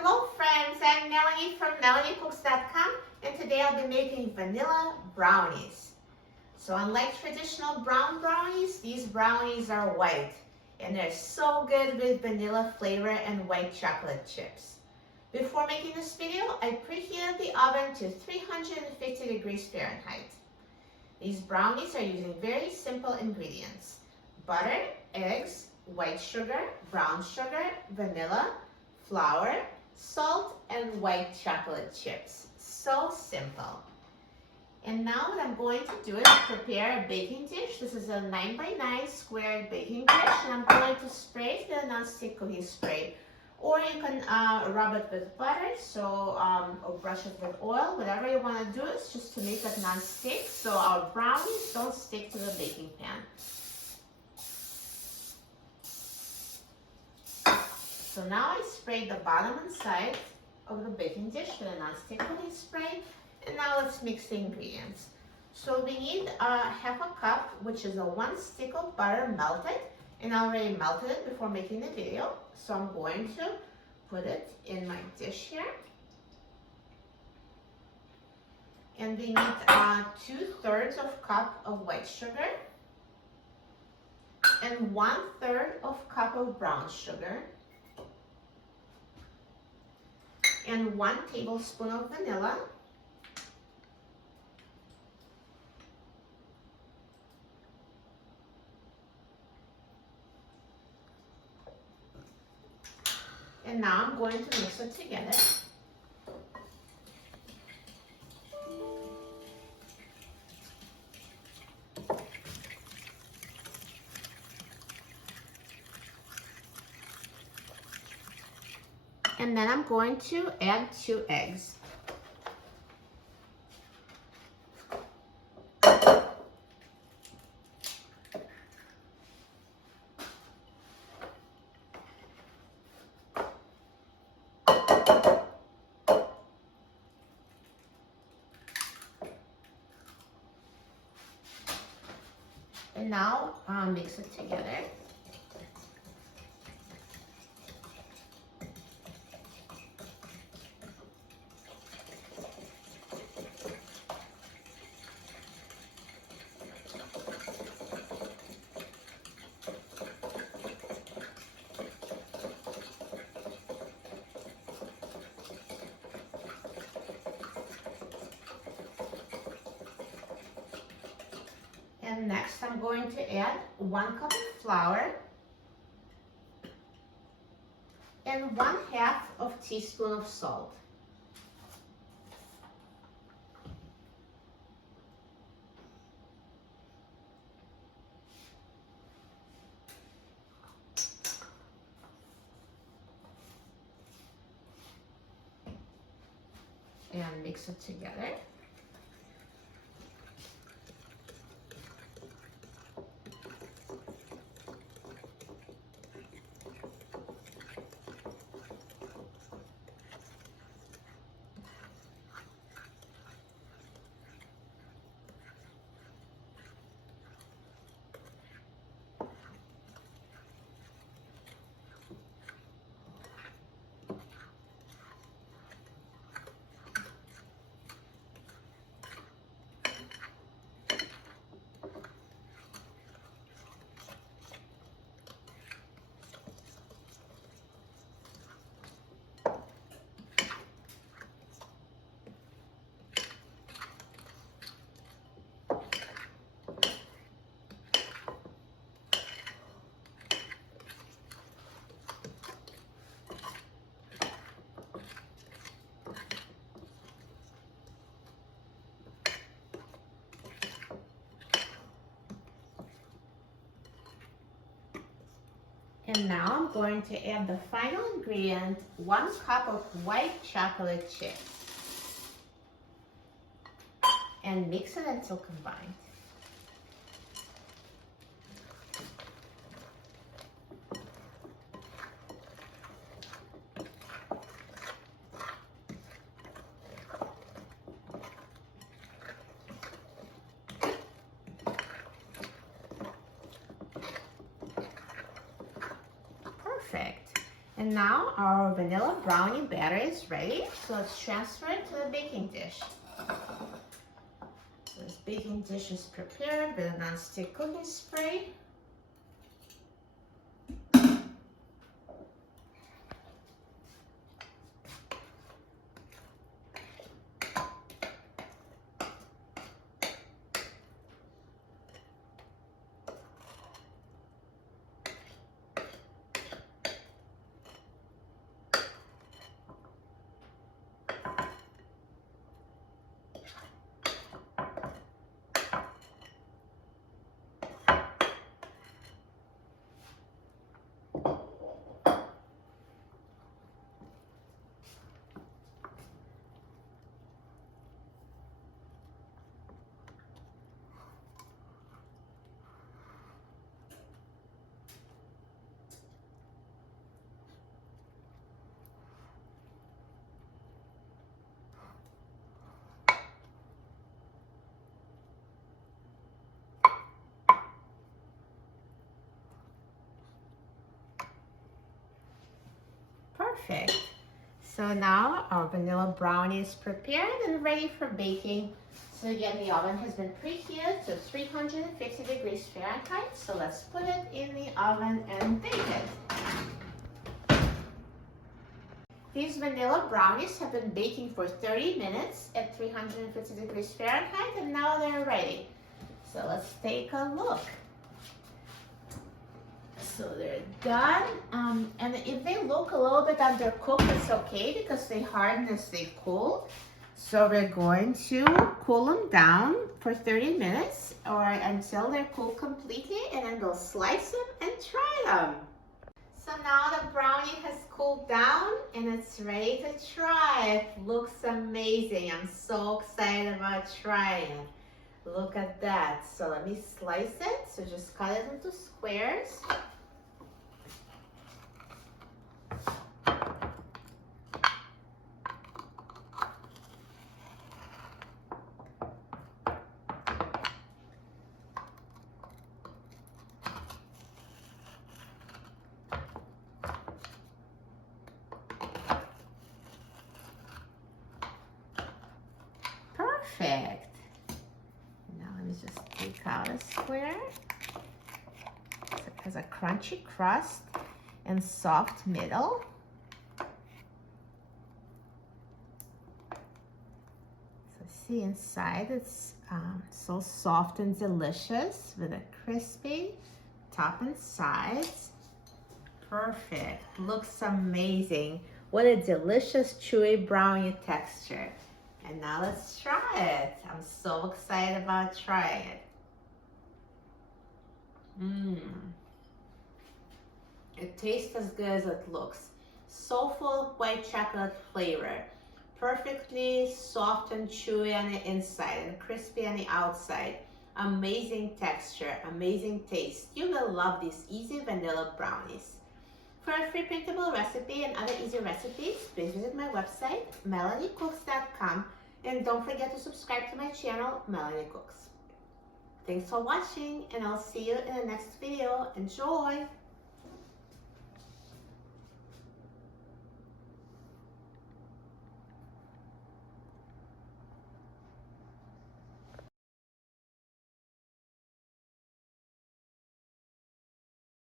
Hello friends, I'm Melanie from MelanieCooks.com, and today I'll be making vanilla brownies. So unlike traditional brown brownies, these brownies are white and they're so good with vanilla flavor and white chocolate chips. Before making this video, I preheated the oven to 350 degrees Fahrenheit. These brownies are using very simple ingredients: butter, eggs, white sugar, brown sugar, vanilla, flour, salt, and white chocolate chips. So simple. And now what I'm going to do is prepare a baking dish. This is a 9 by 9 square baking dish, and I'm going to spray it with a non-stick cooking spray. Or you can rub it with butter, or brush it with oil. Whatever you want to do is just to make it non-stick so our brownies don't stick to the baking pan. So now I sprayed the bottom and side of the baking dish with a non-stick cooking spray, and now let's mix the ingredients. So we need half a cup, which is a 1 stick of butter melted, and I already melted it before making the video. So I'm going to put it in my dish here. And we need 2/3 of cup of white sugar and 1/3 of cup of brown sugar and 1 tablespoon of vanilla, and now I'm going to mix it together. And then I'm going to add 2 eggs. And now mix it together. And next I'm going to add 1 cup of flour and 1/2 of teaspoon of salt. And mix it together. And now I'm going to add the final ingredient, 1 cup of white chocolate chips. And mix it until combined. Perfect. And now our vanilla brownie batter is ready. So let's transfer it to the baking dish. So this baking dish is prepared with a non-stick cooking spray. Perfect. So now our vanilla brownie is prepared and ready for baking. So again, the oven has been preheated to 350 degrees Fahrenheit. So let's put it in the oven and bake it. These vanilla brownies have been baking for 30 minutes at 350 degrees Fahrenheit, and now they're ready. So let's take a look. So they're done, and if they look a little bit undercooked, it's okay because they harden as they cool. So we're going to cool them down for 30 minutes or until they're cool completely, and then we'll slice them and try them. So now the brownie has cooled down and it's ready to try. It looks amazing. I'm so excited about trying it. Look at that. So let me slice it. So just cut it into squares. Perfect. Now let me just take out a square. So it has a crunchy crust and soft middle. So see inside it's so soft and delicious with a crispy top and sides. Perfect. Looks amazing. What a delicious chewy brownie texture. And now let's try it. I'm so excited about trying it. It tastes as good as it looks. So full of white chocolate flavor. Perfectly soft and chewy on the inside and crispy on the outside. Amazing texture, amazing taste. You will love these easy vanilla brownies. For a free printable recipe and other easy recipes, please visit my website, melaniecooks.com, and don't forget to subscribe to my channel, Melanie Cooks. Thanks for watching, and I'll see you in the next video. Enjoy!